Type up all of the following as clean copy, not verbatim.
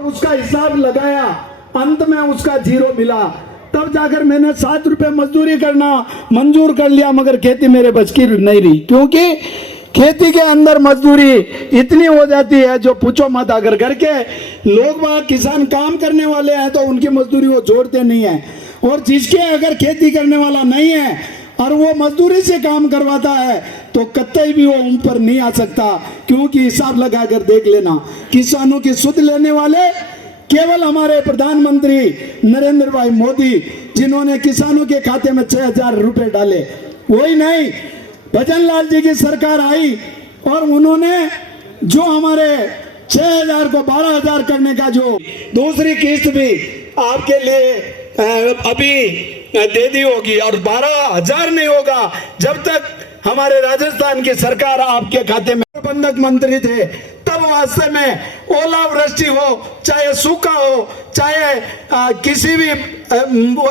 उसका हिसाब लगाया, अंत में उसका 0 मिला। तब जाकर मैंने 7 रुपए मजदूरी करना मंजूर कर लिया, मगर खेती मेरे बच की नहीं रही, क्योंकि खेती के अंदर मजदूरी इतनी हो जाती है जो पूछो मत। अगर घर के लोग वहाँ किसान काम करने वाले हैं तो उनकी मजदूरी वो जोड़ते नहीं है, और जिसके अगर खेती करने वाला नहीं है और वो मजदूरी से काम करवाता है तो कतई भी वो ऊपर नहीं आ सकता। क्योंकि हिसाब लगाकर देख लेना, किसानों की सुध लेने वाले केवल हमारे प्रधानमंत्री नरेंद्र भाई मोदी, जिन्होंने किसानों के खाते में 6,000 रुपए डाले, वही नहीं, भजन लाल जी की सरकार आई और उन्होंने जो हमारे 6,000 को 12,000 करने का जो दूसरी किस्त भी आपके लिए अभी दे दी होगी, और 12,000 नहीं होगा जब तक हमारे राजस्थान की सरकार आपके खाते में। प्रबंधक मंत्री थे तब वास्ते में ओलावृष्टि हो, चाहे सूखा हो, चाहे किसी भी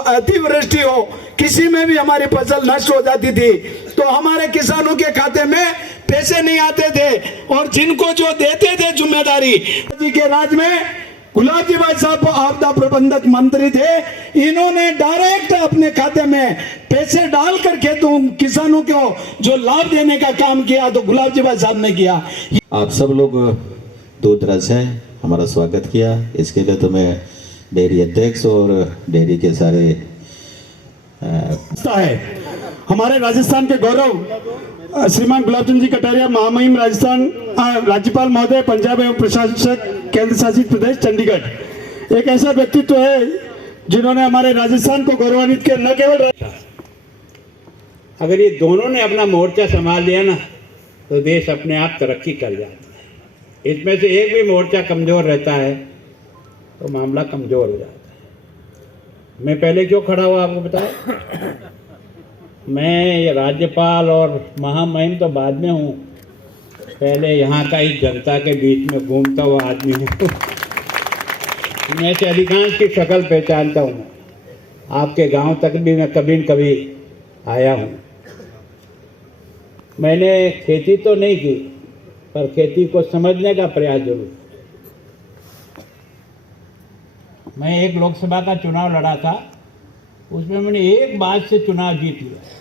अतिवृष्टि हो, किसी में भी हमारी फसल नष्ट हो जाती थी तो हमारे किसानों के खाते में पैसे नहीं आते थे, और जिनको जो देते थे जिम्मेदारी जी के राज में गुलाब जी भाई साहब आपदा प्रबंधक मंत्री थे, इन्होंने डायरेक्ट अपने खाते में पैसे डाल करके तो किसानों को जो लाभ देने का काम किया तो गुलाब जी भाई साहब ने किया। आप सब लोग दूर दराज से हमारा स्वागत किया, इसके लिए तो मैं डेयरी अध्यक्ष और डेयरी के सारे है हमारे राजस्थान के गौरव श्रीमान गुलाब चंद जी कटारिया, महामहिम राजस्थान राज्यपाल महोदय, पंजाब एवं प्रशासक केंद्र शासित प्रदेश चंडीगढ़, एक ऐसा व्यक्तित्व है जिन्होंने हमारे राजस्थान को गौरवान्वित किया। न केवल अगर ये दोनों ने अपना मोर्चा संभाल लिया ना तो देश अपने आप तरक्की कर जाता है। इसमें से एक भी मोर्चा कमज़ोर रहता है तो मामला कमज़ोर हो जाता है। मैं पहले क्यों खड़ा हुआ आपको बताया, मैं राज्यपाल और महामहिम तो बाद में हूँ, पहले यहाँ का ही जनता के बीच में घूमता हुआ आदमी हूँ। मैं से अधिकांश की शक्ल पहचानता हूँ, आपके गांव तक भी मैं कभी न कभी आया हूँ। मैंने खेती तो नहीं की पर खेती को समझने का प्रयास जरूर। मैं एक लोकसभा का चुनाव लड़ा था, उसमें मैंने एक बात से चुनाव जीत लिया।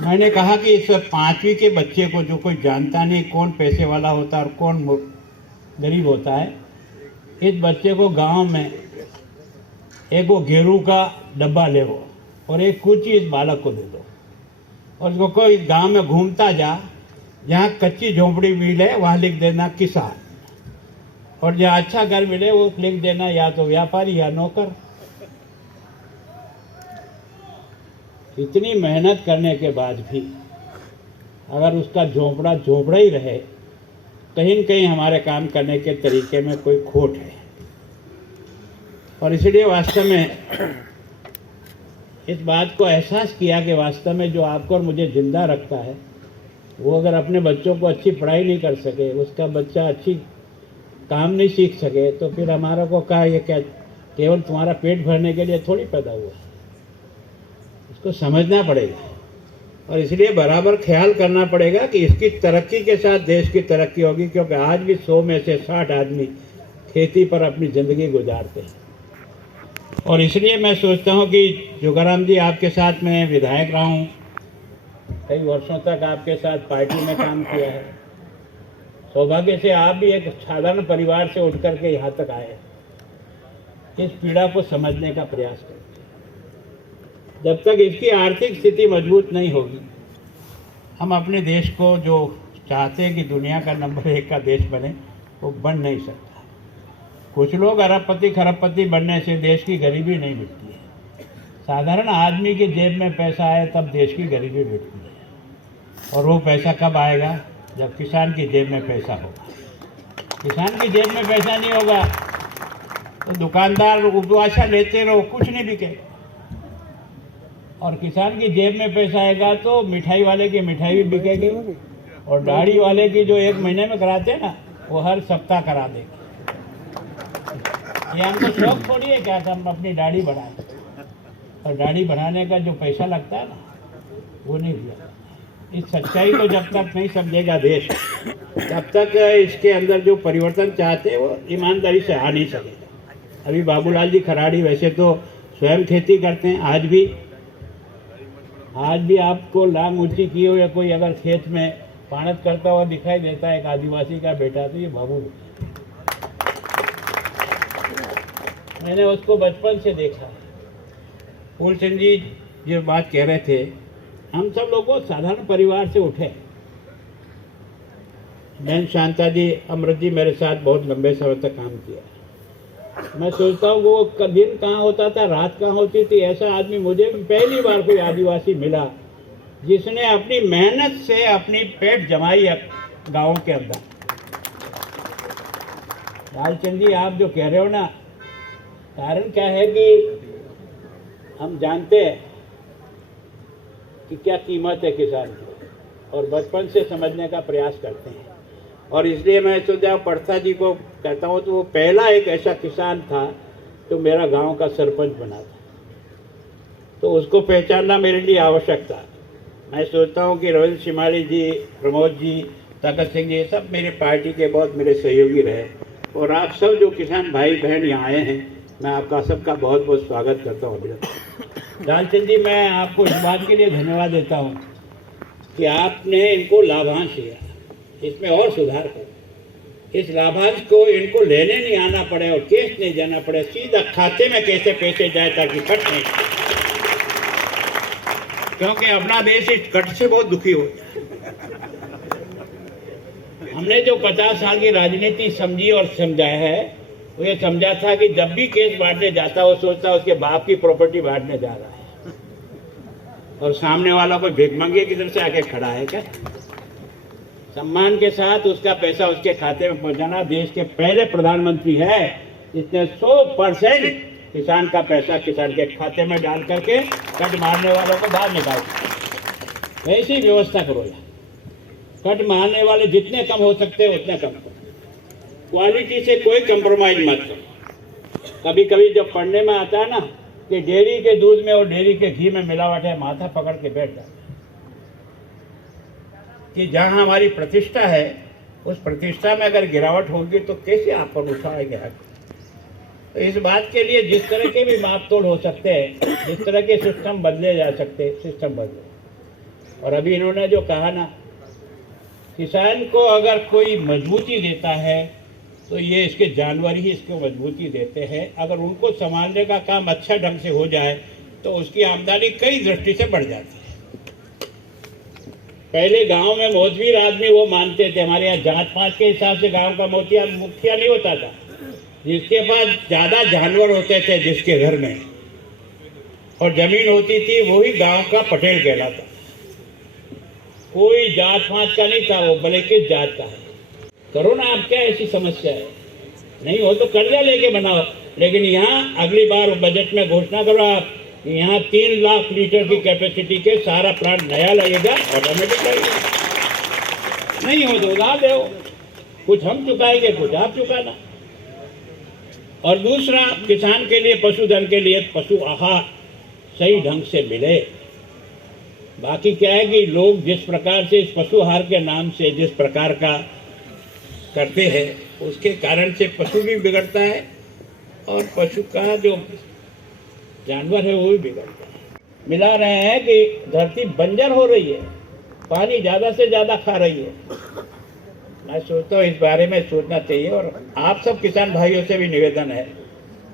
मैंने कहा कि इस 5वीं के बच्चे को जो कोई जानता नहीं कौन पैसे वाला होता है और कौन गरीब होता है, इस बच्चे को गांव में एक वो गेरू का डब्बा ले वो और एक कुची इस बालक को दे दो, और इसको कोई गांव में घूमता जा, जहाँ कच्ची झोंपड़ी मिले वहाँ लिख देना किसान, और जहाँ अच्छा घर मिले वो लिख देना या तो व्यापारी या नौकर। इतनी मेहनत करने के बाद भी अगर उसका झोंपड़ा झोंपड़ा ही रहे, कहीं न कहीं हमारे काम करने के तरीके में कोई खोट है। और इसलिए वास्तव में इस बात को एहसास किया कि वास्तव में जो आपको और मुझे जिंदा रखता है, वो अगर अपने बच्चों को अच्छी पढ़ाई नहीं कर सके, उसका बच्चा अच्छी काम नहीं सीख सके, तो फिर हमारा को कहा ये क्या केवल तुम्हारा पेट भरने के लिए थोड़ी पैदा हुआ। इसको समझना पड़ेगा और इसलिए बराबर ख्याल करना पड़ेगा कि इसकी तरक्की के साथ देश की तरक्की होगी, क्योंकि आज भी 100 में से 60 आदमी खेती पर अपनी ज़िंदगी गुजारते हैं। और इसलिए मैं सोचता हूं कि जोगाराम जी, आपके साथ मैं विधायक रहा हूं, कई वर्षों तक आपके साथ पार्टी में काम किया है। सौभाग्य से आप भी एक साधारण परिवार से उठ करके यहाँ तक आए, इस पीड़ा को समझने का प्रयास करते हैं। जब तक इसकी आर्थिक स्थिति मजबूत नहीं होगी, हम अपने देश को जो चाहते हैं कि दुनिया का नंबर 1 का देश बने, वो बन नहीं सकता। कुछ लोग अरबपति खरबपति बनने से देश की गरीबी नहीं मिटती है। साधारण आदमी के जेब में पैसा आए तब देश की गरीबी मिटती है। और वो पैसा कब आएगा? जब किसान की जेब में पैसा होगा। किसान की जेब में पैसा नहीं होगा तो दुकानदार उपवासा लेते रहो, कुछ नहीं बिकेगा। और किसान की जेब में पैसा आएगा तो मिठाई वाले की मिठाई भी बिकेगी, और दाढ़ी वाले की जो 1 महीने में कराते हैं ना, वो हर सप्ताह करा देंगे। ये हमको शौक थोड़ी है क्या हम अपनी दाढ़ी बढ़ाएं, और दाढ़ी बढ़ाने का जो पैसा लगता है ना, वो नहीं दिया। इस सच्चाई को जब तक नहीं समझेगा देश, तब तक इसके अंदर जो परिवर्तन चाहते हैं वो ईमानदारी से आ नहीं सकेगा। अभी बाबूलाल जी खराड़ी वैसे तो स्वयं खेती करते हैं, आज भी आपको लांग ऊंची किए हुए कोई अगर खेत में पाणत करता हुआ दिखाई देता है एक आदिवासी का बेटा, तो ये बाबू, मैंने उसको बचपन से देखा। फूलचंद जी जो बात कह रहे थे, हम सब लोग साधारण परिवार से उठे। बहन शांता जी, अमृत जी मेरे साथ बहुत लंबे समय तक काम किया। मैं सोचता हूँ वो दिन कहाँ होता था, रात कहाँ होती थी। ऐसा आदमी मुझे पहली बार कोई आदिवासी मिला जिसने अपनी मेहनत से अपनी पेट जमाई गाँव के अंदर। लालचंद जी, आप जो कह रहे हो ना, कारण क्या है कि हम जानते हैं कि क्या कीमत है किसान की, और बचपन से समझने का प्रयास करते हैं। और इसलिए मैं सोचा पड़ता जी को कहता हूँ, तो वो पहला एक ऐसा किसान था जो मेरा गांव का सरपंच बना था, तो उसको पहचानना मेरे लिए आवश्यक था। मैं सोचता हूँ कि रविंद्र शिमाली जी, प्रमोद जी, ताकत सिंह जी, ये सब मेरे पार्टी के बहुत मेरे सहयोगी रहे, और आप सब जो किसान भाई बहन यहाँ आए हैं, मैं आपका सबका बहुत बहुत स्वागत करता हूँ। अभिनंदन। लालचंद जी, मैं आपको इस बात के लिए धन्यवाद देता हूँ कि आपने इनको लाभांश दिया, इसमें और सुधार करो। इस लाभांश को इनको लेने नहीं आना पड़े और केस नहीं जाना पड़े, सीधा खाते में कैसे पैसे जाए ताकि कट नहीं, क्योंकि अपना देश इस कट से बहुत दुखी हो जाए। हमने जो 50 साल की राजनीति समझी और समझाया है, वो ये समझा था कि जब भी केस बांटने जाता वो सोचता उसके बाप की प्रॉपर्टी बांटने जा रहा है, और सामने वाला कोई भिखमंगे की तरफ से आके खड़ा है क्या। सम्मान के साथ उसका पैसा उसके खाते में पहुंचाना। देश के पहले प्रधानमंत्री है जिसने 100% किसान का पैसा किसान के खाते में डाल करके कट मारने वालों को बाहर निकाल दिया। ऐसी व्यवस्था करो यार, कट मारने वाले जितने कम हो सकते हैं उतने कम करो, क्वालिटी से कोई कंप्रोमाइज मत करो। कभी कभी जब पढ़ने में आता है ना कि डेयरी के दूध में और डेयरी के घी में मिलावट है, माथा पकड़ के बैठ जाता है कि जहाँ हमारी प्रतिष्ठा है उस प्रतिष्ठा में अगर गिरावट होगी तो कैसे आप पर उठाएंगे हक। तो इस बात के लिए जिस तरह के भी मापतोल हो सकते हैं, जिस तरह के सिस्टम बदले जा सकते हैं, सिस्टम बदले। और अभी इन्होंने जो कहा ना, किसान को अगर कोई मजबूती देता है तो ये इसके जानवर ही इसको मजबूती देते हैं। अगर उनको संभालने का काम अच्छा ढंग से हो जाए तो उसकी आमदनी कई दृष्टि से बढ़ जाती है। पहले गांव में मोतवीर आदमी वो मानते थे, हमारे यहाँ जात पात के हिसाब से गांव का मुखिया नहीं होता था, जिसके पास ज़्यादा जानवर होते थे जिसके घर में और जमीन होती थी वही गांव का पटेल कहलाता। कोई जात पात का नहीं था वो, भले किस जात का है। करो ना आप, क्या ऐसी समस्या है? नहीं हो तो कर्जा लेके बनाओ, लेकिन यहाँ अगली बार बजट में घोषणा करो आप, यहाँ 3 लाख लीटर की कैपेसिटी के सारा प्लांट नया लगेगा, ऑटोमेटिक लगेगा। नहीं हो तो उधार दो, कुछ हम चुकाएंगे कुछ आप चुकाना। और दूसरा, किसान के लिए, पशुधन के लिए पशु आहार सही ढंग से मिले। बाकी क्या है कि लोग जिस प्रकार से इस पशु आहार के नाम से जिस प्रकार का करते हैं, उसके कारण से पशु भी बिगड़ता है और पशु का जो जानवर है वो भी बिगड़ता है। मिला रहे हैं कि धरती बंजर हो रही है, पानी ज़्यादा से ज़्यादा खा रही है। मैं सोचता हूँ इस बारे में सोचना चाहिए। और आप सब किसान भाइयों से भी निवेदन है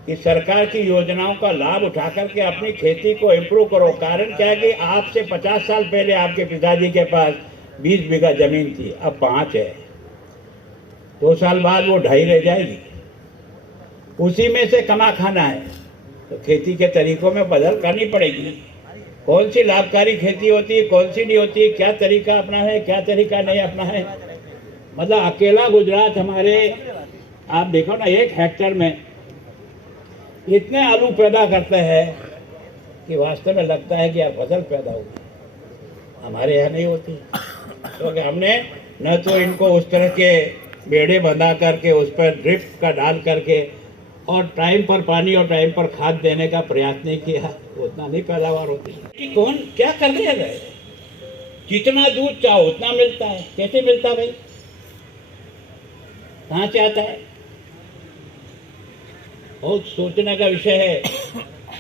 कि सरकार की योजनाओं का लाभ उठा करके अपनी खेती को इम्प्रूव करो। कारण क्या है कि आपसे 50 साल पहले आपके पिताजी के पास 20 बीघा जमीन थी, अब 5 है। 2 साल बाद वो 2.5 रह जाएगी, उसी में से कमा खाना है। तो खेती के तरीकों में बदल करनी पड़ेगी। कौन सी लाभकारी खेती होती है, कौन सी नहीं होती है, क्या तरीका अपना है, क्या तरीका नहीं अपना है। मतलब अकेला गुजरात हमारे, आप देखो ना, 1 हेक्टेयर में इतने आलू पैदा करते हैं कि वास्तव में लगता है कि यार फसल पैदा होगी। हमारे यहाँ नहीं होती, क्योंकि हमने न तो इनको उस तरह के बेड़े बंधा करके उस पर ड्रिप का डाल करके और टाइम पर पानी और टाइम पर खाद देने का प्रयास नहीं किया, उतना नहीं पैदावार होती। कि कौन क्या कर रहे हैं? जितना दूध चाहो उतना मिलता है। कैसे मिलता भाई, कहाँ से आता है? बहुत सोचने का विषय है।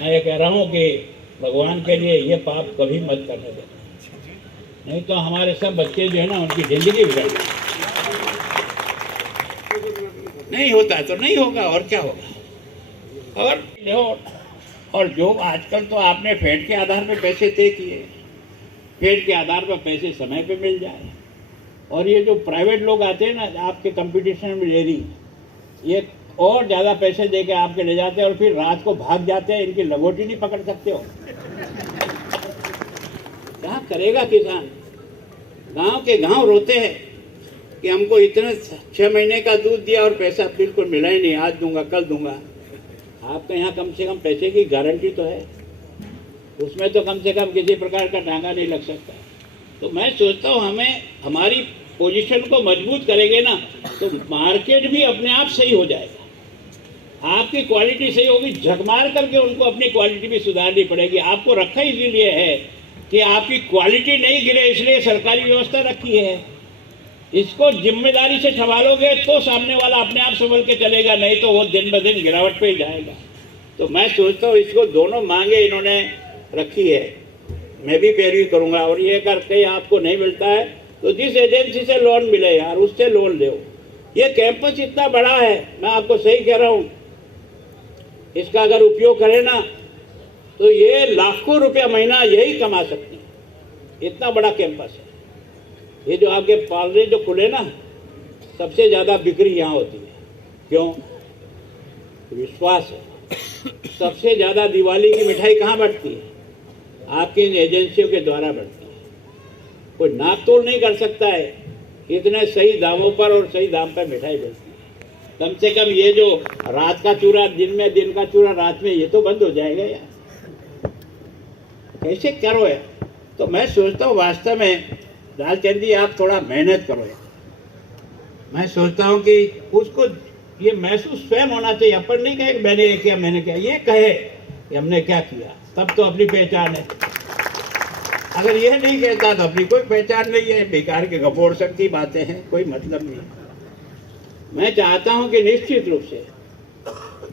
मैं ये कह रहा हूँ कि भगवान के लिए ये पाप कभी मत करने देना, नहीं तो हमारे सब बच्चे जो है ना उनकी जिंदगी बिगड़ जाएगी। नहीं होता तो नहीं होगा, और क्या होगा। और जो आजकल तो आपने फेड के आधार पर पैसे तय किए, फेड के आधार पर पैसे समय पे मिल जाए। और ये जो प्राइवेट लोग आते हैं ना आपके कंपटीशन में डेयरी, ये और ज़्यादा पैसे दे के आपके ले जाते हैं और फिर रात को भाग जाते हैं। इनकी लगोटी नहीं पकड़ सकते हो। क्या करेगा किसान? गांव के गांव रोते हैं कि हमको इतने 6 महीने का दूध दिया और पैसा बिल्कुल मिला ही नहीं, आज दूंगा कल दूंगा। आपके यहाँ कम से कम पैसे की गारंटी तो है, उसमें तो कम से कम किसी प्रकार का टांगा नहीं लग सकता। तो मैं सोचता हूँ हमें हमारी पोजीशन को मजबूत करेंगे ना तो मार्केट भी अपने आप सही हो जाएगा। आपकी क्वालिटी सही होगी, झकमार करके उनको अपनी क्वालिटी भी सुधारनी पड़ेगी। आपको रखा इसीलिए है कि आपकी क्वालिटी नहीं गिरे, इसलिए सरकारी व्यवस्था रखी है। इसको जिम्मेदारी से संभालोगे तो सामने वाला अपने आप संभल के चलेगा, नहीं तो वो दिन ब दिन गिरावट पे ही जाएगा। तो मैं सोचता हूँ इसको दोनों मांगे इन्होंने रखी है, मैं भी पैरवी करूँगा। और ये करके आपको नहीं मिलता है तो जिस एजेंसी से लोन मिले यार उससे लोन लो। ये कैंपस इतना बड़ा है, मैं आपको सही कह रहा हूँ, इसका अगर उपयोग करें ना तो ये लाखों रुपया महीना यही कमा सकती है। इतना बड़ा कैंपस है। ये जो आपके पार्लर जो खुले ना, सबसे ज़्यादा बिक्री यहाँ होती है। क्यों? विश्वास है। सबसे ज़्यादा दिवाली की मिठाई कहाँ बढ़ती है? आपकी इन एजेंसियों के द्वारा बढ़ती है। कोई नाप तोल नहीं कर सकता है, इतने सही दामों पर और सही दाम पर मिठाई मिलती है। कम से कम ये जो रात का चूरा दिन में, दिन का चूरा रात में, ये तो बंद हो जाएगा यार। कैसे करो यार? तो मैं सोचता हूँ वास्तव में लालचंद जी आप थोड़ा मेहनत करो यार। मैं सोचता हूँ कि उसको ये महसूस स्वयं होना चाहिए। अपन नहीं कहे कि मैंने ये किया मैंने किया, ये कहे कि हमने क्या किया, तब तो अपनी पहचान है। अगर यह नहीं कहता तो अपनी कोई पहचान नहीं है। बेकार के गपोड़ सकती बातें हैं, कोई मतलब नहीं। मैं चाहता हूं कि निश्चित रूप से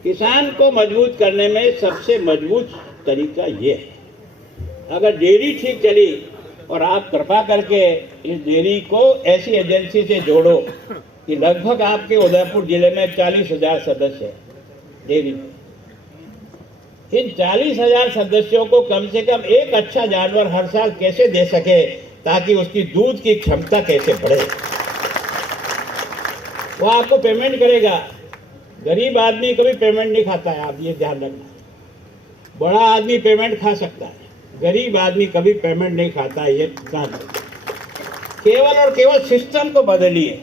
किसान को मजबूत करने में सबसे मजबूत तरीका ये है, अगर डेयरी ठीक चली और आप कृपा करके इस डेयरी को ऐसी एजेंसी से जोड़ो कि लगभग आपके उदयपुर जिले में 40,000 सदस्य हैं डेयरी में। इन 40,000 सदस्यों को कम से कम एक अच्छा जानवर हर साल कैसे दे सके ताकि उसकी दूध की क्षमता कैसे बढ़े, वो आपको पेमेंट करेगा। गरीब आदमी कभी पेमेंट नहीं खाता है, आप ये ध्यान रखना। बड़ा आदमी पेमेंट खा सकता है, गरीब आदमी कभी पेमेंट नहीं खाता है, ये ध्यान रखना। केवल और केवल सिस्टम को बदलिए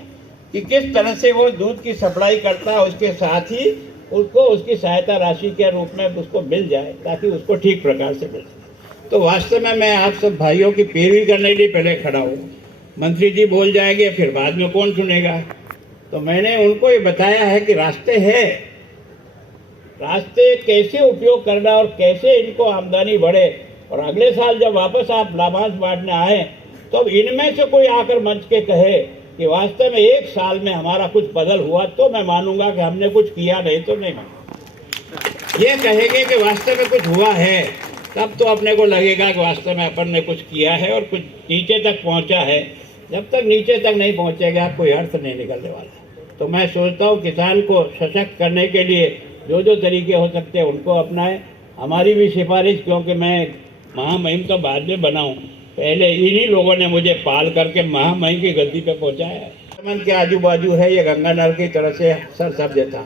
कि किस तरह से वो दूध की सप्लाई करता है, उसके साथ ही उसको उसकी सहायता राशि के रूप में उसको मिल जाए ताकि उसको ठीक प्रकार से मिल जाए। तो वास्तव में मैं आप सब भाइयों की पैरवी करने के लिए पहले खड़ा हूँ। मंत्री जी बोल जाएंगे फिर बाद में कौन सुनेगा। तो मैंने उनको ये बताया है कि रास्ते हैं, रास्ते कैसे उपयोग करना और कैसे इनको आमदनी बढ़े। और अगले साल जब वापस आप लाभांश बांटने आए तो इनमें से कोई आकर मंच के कहे कि वास्तव में एक साल में हमारा कुछ बदल हुआ, तो मैं मानूंगा कि हमने कुछ किया, नहीं तो नहीं मानूंगा। ये कहेंगे कि वास्तव में कुछ हुआ है, तब तो अपने को लगेगा कि वास्तव में अपन ने कुछ किया है और कुछ नीचे तक पहुंचा है। जब तक नीचे तक नहीं पहुंचेगा कोई अर्थ नहीं निकलने वाला। तो मैं सोचता हूँ किसान को सशक्त करने के लिए जो जो तरीके हो सकते हैं उनको अपनाएं। हमारी भी सिफारिश, क्योंकि मैं महामहिम तो बाद में बनाऊँ, पहले इन्हीं लोगों ने मुझे पाल करके महामहिम की गद्दी पे पहुंचाया है। मन के आजू बाजू है ये गंगा नहर की तरह से सर सब देता,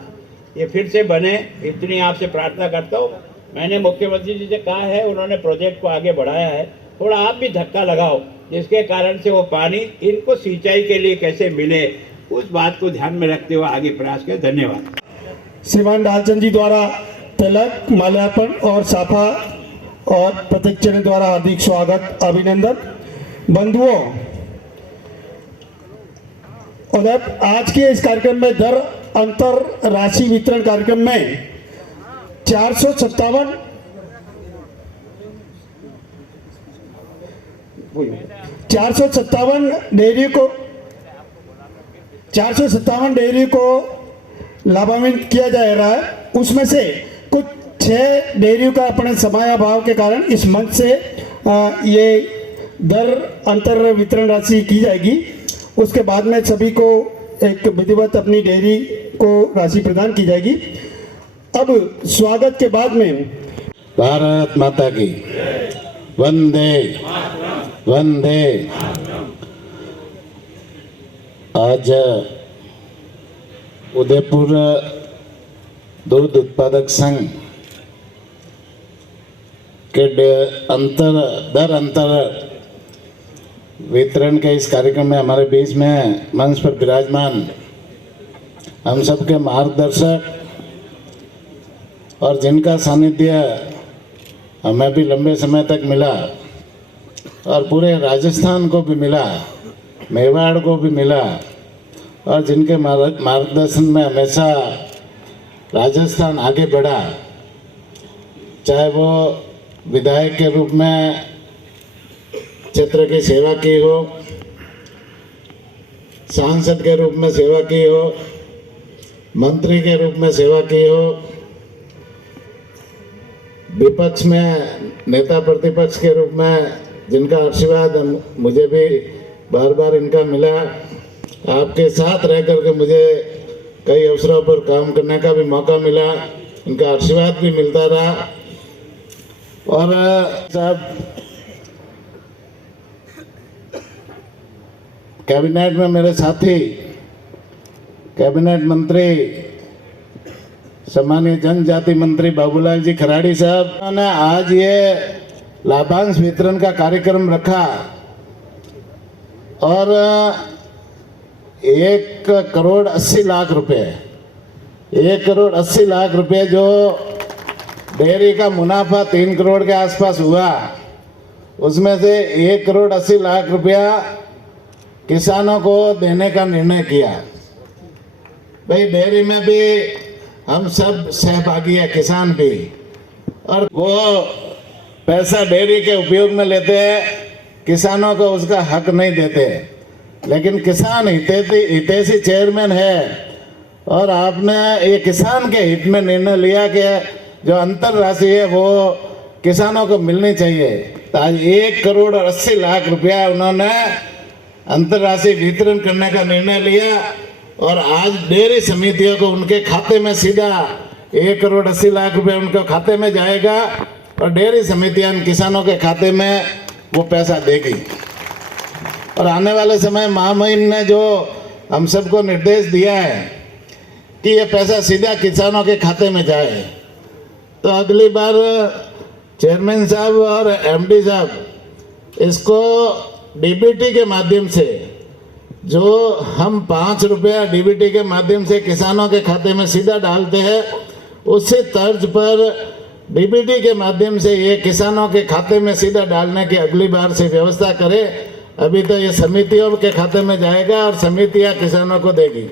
ये फिर से बने, इतनी आपसे प्रार्थना करता हूँ। मैंने मुख्यमंत्री जी से कहा है, उन्होंने प्रोजेक्ट को आगे बढ़ाया है, थोड़ा आप भी धक्का लगाओ जिसके कारण से वो पानी इनको सिंचाई के लिए कैसे मिले, उस बात को ध्यान में रखते हुए आगे प्रयास करें। धन्यवाद। श्रीमान लालचंद जी द्वारा तिलक, माल्यार्पण और साफा और प्रतीक चिन्ह द्वारा हार्दिक स्वागत, अभिनंदन। बंधुओं, और आज के इस कार्यक्रम में दर अंतर राशि वितरण कार्यक्रम में 457 457 डेयरी को लाभान्वित किया जा रहा है। उसमें से कुछ 6 डेयरी का अपने समयाभाव के कारण इस मंच से ये दर अंतर वितरण राशि की जाएगी। उसके बाद में सभी को एक विधिवत अपनी डेयरी को राशि प्रदान की जाएगी। अब स्वागत के बाद में भारत माता की वंदे वंदे। आज उदयपुर दूध उत्पादक संघ के दर अंतर वितरण के इस कार्यक्रम में हमारे बीच में मंच पर विराजमान हम सबके मार्गदर्शक और जिनका सानिध्य हमें भी लंबे समय तक मिला और पूरे राजस्थान को भी मिला, मेवाड़ को भी मिला, और जिनके मार्गदर्शन में हमेशा राजस्थान आगे बढ़ा, चाहे वो विधायक के रूप में क्षेत्र की सेवा की हो, सांसद के रूप में सेवा की हो, मंत्री के रूप में सेवा की हो, विपक्ष में नेता प्रतिपक्ष के रूप में जिनका आशीर्वाद मुझे भी बार बार इनका मिला, आपके साथ रह करके मुझे कई अवसरों पर काम करने का भी मौका मिला, इनका आशीर्वाद भी मिलता रहा। और साहब कैबिनेट में मेरे साथी कैबिनेट मंत्री सम्मानीय जनजाति मंत्री बाबूलाल जी खराड़ी साहब ने आज ये लाभांश वितरण का कार्यक्रम रखा और 1,80,00,000 रुपए 1,80,00,000 रुपए जो डेयरी का मुनाफा 3 करोड़ के आसपास हुआ, उसमें से 1,80,00,000 रुपया किसानों को देने का निर्णय किया। भाई डेयरी में भी हम सब सहभागी है, किसान भी, और वो पैसा डेयरी के उपयोग में लेते हैं, किसानों को उसका हक नहीं देते। लेकिन किसान हितैषी चेयरमैन है और आपने ये किसान के हित में निर्णय लिया कि जो अंतर राशि है वो किसानों को मिलनी चाहिए। तो आज 1,80,00,000 रुपया उन्होंने अंतर राशि वितरण करने का निर्णय लिया और आज डेयरी समितियों को उनके खाते में सीधा 1,80,00,000 रुपये उनके खाते में जाएगा और डेयरी समितियां किसानों के खाते में वो पैसा देगी। और आने वाले समय महामहिम ने जो हम सबको निर्देश दिया है कि ये पैसा सीधा किसानों के खाते में जाए, तो अगली बार चेयरमैन साहब और एमडी साहब इसको डीबीटी के माध्यम से, जो हम 5 रुपया डीबीटी के माध्यम से किसानों के खाते में सीधा डालते हैं, उसी तर्ज पर डीबीटी के माध्यम से ये किसानों के खाते में सीधा डालने की अगली बार से व्यवस्था करें। अभी तो ये समितियों के खाते में जाएगा और समितियां किसानों को देगी।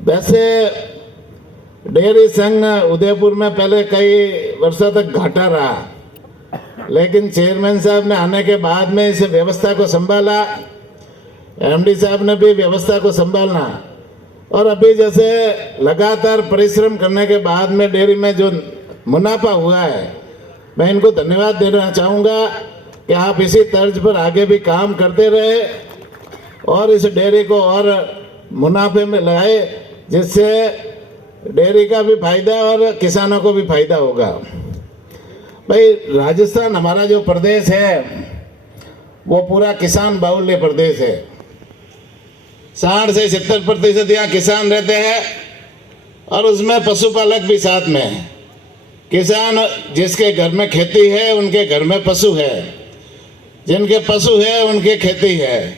वैसे डेयरी संघ उदयपुर में पहले कई वर्षों तक घाटा रहा, लेकिन चेयरमैन साहब ने आने के बाद में इस व्यवस्था को संभाला, एमडी साहब ने भी व्यवस्था को संभालना, और अभी जैसे लगातार परिश्रम करने के बाद में डेयरी में जो मुनाफा हुआ है, मैं इनको धन्यवाद देना चाहूँगा कि आप इसी तर्ज पर आगे भी काम करते रहे और इस डेयरी को और मुनाफे में लाए, जिससे डेयरी का भी फायदा और किसानों को भी फायदा होगा। भाई राजस्थान हमारा जो प्रदेश है वो पूरा किसान बाहुल्य प्रदेश है। 60 से 70% यहाँ किसान रहते हैं और उसमें पशुपालक भी साथ में है। किसान जिसके घर में खेती है उनके घर में पशु है, जिनके पशु है उनके खेती है।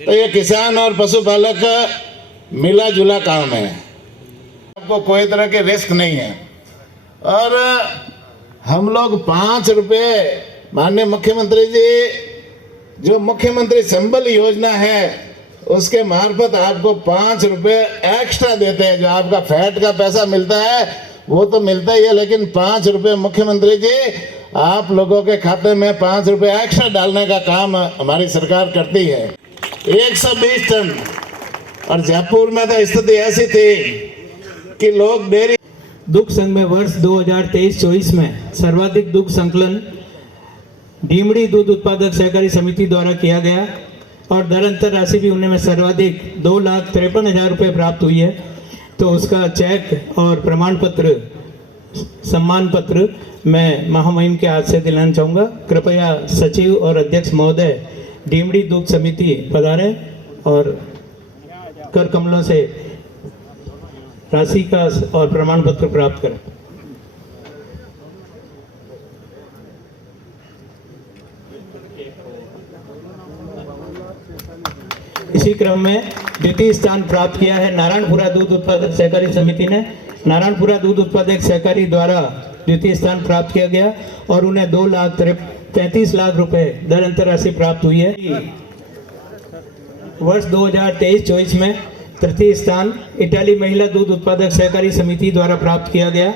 तो ये किसान और पशुपालक का मिला जुला काम है, आपको कोई तरह के रिस्क नहीं है। और हम लोग 5 रुपये, माननीय मुख्यमंत्री जी, जो मुख्यमंत्री संबल योजना है उसके मार्फत आपको 5 रुपये एक्स्ट्रा देते हैं। जो आपका फैट का पैसा मिलता है वो तो मिलता ही है, लेकिन 5 रुपये मुख्यमंत्री जी आप लोगों के खाते में 5 रुपये एक्स्ट्रा डालने का काम हमारी सरकार करती है। 120 टन। और जयपुर में तो स्थिति ऐसी थी कि लोग डेयरी दुग्ध संघ में वर्ष 2023-24 में सर्वाधिक दुग्ध संकलन ढीमड़ी दूध उत्पादक सहकारी समिति द्वारा किया गया और दरअंतर राशि भी उन्हें में सर्वाधिक 2,53,000 रुपये प्राप्त हुई है। तो उसका चेक और प्रमाण पत्र, सम्मान पत्र मैं महामहिम के हाथ से दिलाना चाहूँगा। कृपया सचिव और अध्यक्ष महोदय ढीमड़ी दुग्ध समिति पधारें और कर कमलों से राशि का और प्रमाण पत्र प्राप्त करें। इसी क्रम में द्वितीय स्थान प्राप्त किया है नारायणपुरा दूध उत्पादक सहकारी समिति ने। नारायणपुरा दूध उत्पादक सहकारी द्वारा द्वितीय स्थान प्राप्त किया गया और उन्हें 2,33,00,000 रुपए दरअंतर राशि प्राप्त हुई है। वर्ष 2023-24 में तृतीय स्थान इटाली महिला दूध उत्पादक सहकारी समिति द्वारा प्राप्त किया गया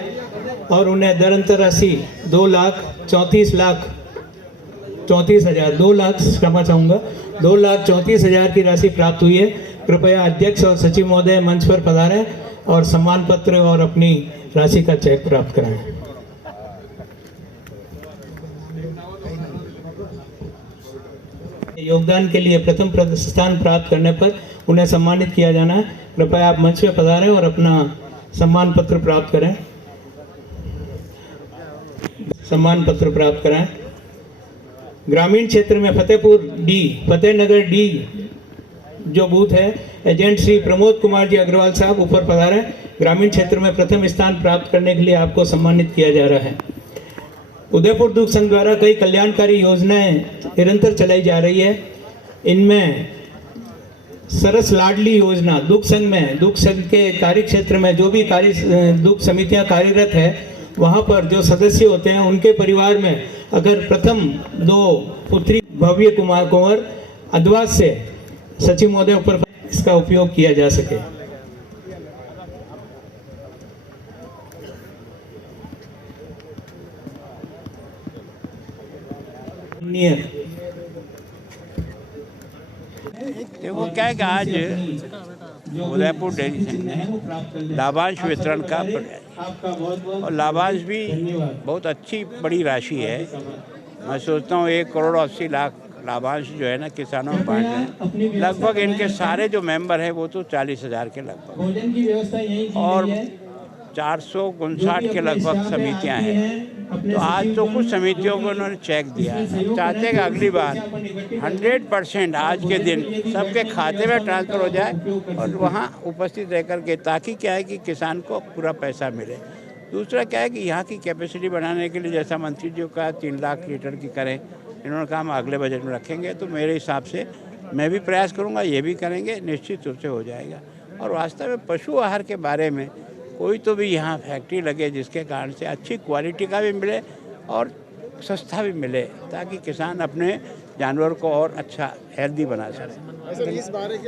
और उन्हें दरअंतर राशि 2,34,000 की राशि प्राप्त हुई है। कृपया अध्यक्ष और सचिव महोदय मंच पर पधारें और सम्मान पत्र और अपनी राशि का चेक प्राप्त कराएं। योगदान के लिए प्रथम स्थान प्राप्त करने पर उन्हें सम्मानित किया जाना है। कृपया आप मंच पर पधारें और अपना सम्मान पत्र प्राप्त करें। सम्मान पत्र प्राप्त कराएं। ग्रामीण क्षेत्र में फतेहनगर डी जो बूथ है, एजेंट श्री प्रमोद कुमार जी अग्रवाल साहब ऊपर पधारें। ग्रामीण क्षेत्र में प्रथम स्थान प्राप्त करने के लिए आपको सम्मानित किया जा रहा है। उदयपुर दुग्ध संघ द्वारा कई कल्याणकारी योजनाएं निरंतर चलाई जा रही है। इनमें सरस लाडली योजना दुग्ध संघ में, दुग्ध संघ के कार्य क्षेत्र में जो भी दुग्ध समितियां कार्यरत है, वहां पर जो सदस्य होते हैं उनके परिवार में अगर प्रथम 2 पुत्री भव्य कुमार कुंवर अद्वास से सचिव महोदय ऊपर इसका उपयोग किया जा सके। देखो क्या है कि आज उदयपुर डेयरी संघ ने लाभांश वितरण का और लाभांश भी बहुत अच्छी बड़ी राशि है। मैं सोचता हूँ 1,80,00,000 लाभांश जो है ना किसानों में बांट रहे हैं। लगभग इनके सारे जो मेंबर हैं वो तो 40,000 के लगभग और 459 के लगभग समितियां हैं। तो आज तो कुछ समितियों को उन्होंने चेक दिया। चाहते हैं कि अगली बार 100% आज के दिन सबके खाते में ट्रांसफ़र हो जाए और वहाँ उपस्थित रह कर के, ताकि क्या है कि किसान को पूरा पैसा मिले। दूसरा क्या है कि यहाँ की कैपेसिटी बढ़ाने के लिए जैसा मंत्री जी का 3 लाख लीटर की करें, इन्होंने कहा हम अगले बजट में रखेंगे। तो मेरे हिसाब से मैं भी प्रयास करूँगा, ये भी करेंगे, निश्चित रूप से हो जाएगा। और वास्तव में पशु आहार के बारे में कोई तो भी यहाँ फैक्ट्री लगे जिसके कारण से अच्छी क्वालिटी का भी मिले और सस्ता भी मिले, ताकि किसान अपने जानवर को और अच्छा हेल्दी बना सके। सर, इस बारे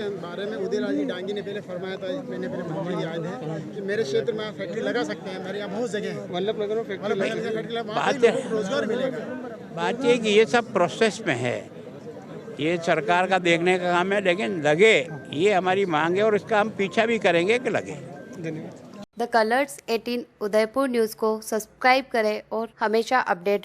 में उदयलाल जी डांगी ने पहले फरमाया था, महीने पहले मंत्री याद है कि मेरे क्षेत्र में फैक्ट्री लगा सकते हैं। मेरे यहाँ बहुत जगह है, वल्लभनगर में फैक्ट्री रोजगार मिलेगा। बात ये कि ये सब प्रोसेस में है, ये सरकार का देखने का काम है, लेकिन लगे ये हमारी मांग है और इसका हम पीछा भी करेंगे कि लगे। धन्यवाद। द कलर्स 18 उदयपुर न्यूज़ को सब्सक्राइब करें और हमेशा अपडेट